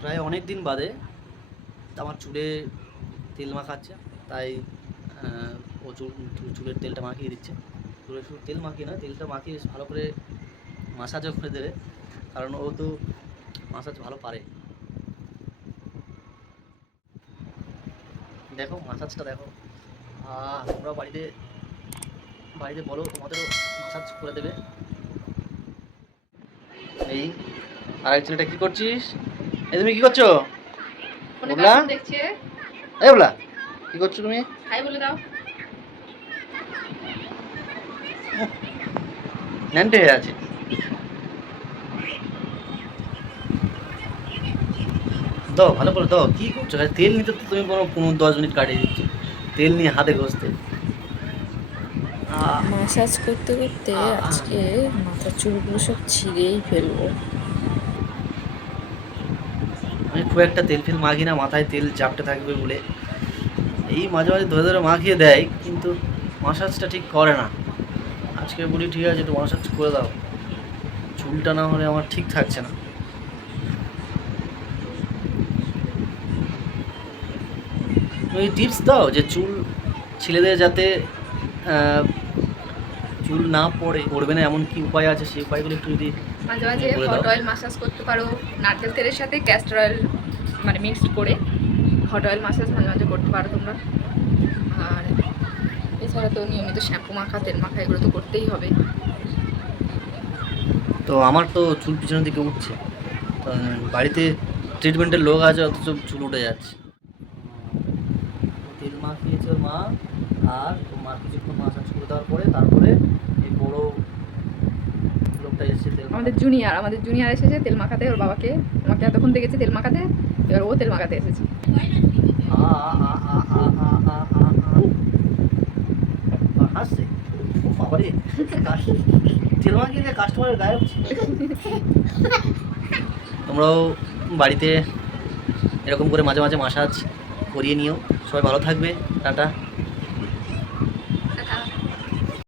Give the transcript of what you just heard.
প্রায় অনেক দিন বাদে আমার চুলে তেল মাখাচ্ছে, তাই ও চুলের তেলটা মাখিয়ে দিচ্ছে। চুলে শুধু তেল মাখিয়ে না, তেলটা মাখিয়ে ভালো করে মাসাজও করে দেবে, কারণ ও তো মাসাজ ভালো পারে। দেখো মাসাজটা দেখো। তোমরা বাড়িতে বাড়িতে বলো, তোমাদেরও মাসাজ করে দেবে। এই আরেক ছেলেটা কি করছিস? এই তুমি কি করছো? বলা দেখছে। এই বলা, কি করছো তুমি? হাই বলে দাও। ন্যান্টে হয়ে আছে। দাও ভালো করে দাও। কি করছো? তেল নিতে তো তুমি কোনো 10 মিনিট কাটিয়ে দিচ্ছ, তেল নিয়ে হাতে ঘষতে। মাসাজ করতে করতে আজকে মাথার চুলগুলো সব ছিঁড়েই ফেলবো। আমি খুব একটা তেল ফেল মাখি না, মাথায় তেল চাপটে থাকবে বলে। এই মাঝে মাঝে ধরে ধরে মাখিয়ে দেয়, কিন্তু মাসাজটা ঠিক করে না। আজকে বলি ঠিক আছে, একটু মাসাজ করে দাও, চুলটা না হলে আমার ঠিক থাকছে না। তুমি টিপস দাও যে চুল ছেলেদের যাতে চুল না পড়বে না, এমন কি উপায় আছে, সেই উপায়গুলো একটু যদি মাঝে মাঝে হট অয়েল মাসাজ করতে পারো, নারকেল তেলের সাথে ক্যাস্টর অয়েল মানে মিক্সড করে হট অয়েল মাসাজ মাঝে মাঝে করতে পারো তোমরা। আর এছাড়া তো নিয়মিত শ্যাম্পু মাখা, তেল মাখা এগুলো তো করতেই হবে। তো আমার তো চুল পিছনের দিকে উঠছে, বাড়িতে ট্রিটমেন্টের লোক আছে, অথচ চুল উঠে যাচ্ছে। তেল মাখিয়েছে ওর মা, আর ওর মা কিছুক্ষণ মাসাজ করে দেওয়ার পরে তারপরে এই বড় লোকটা এসেছে তেল আমাদের জুনিয়র এসেছে তেল মাখাতে, ওর বাবাকে আমাকে এতক্ষণ দেখেছে তেল মাখাতে, এবার ও তেল মাখাতে এসেছে। হাসছে বাবারে, তেল মাখিয়ে দিয়ে কাস্টমারের গায়ে হচ্ছে। তোমরাও বাড়িতে এরকম করে মাঝে মাঝে মাসাজ করিয়ে নিও। সবাই ভালো থাকবে, টাটা।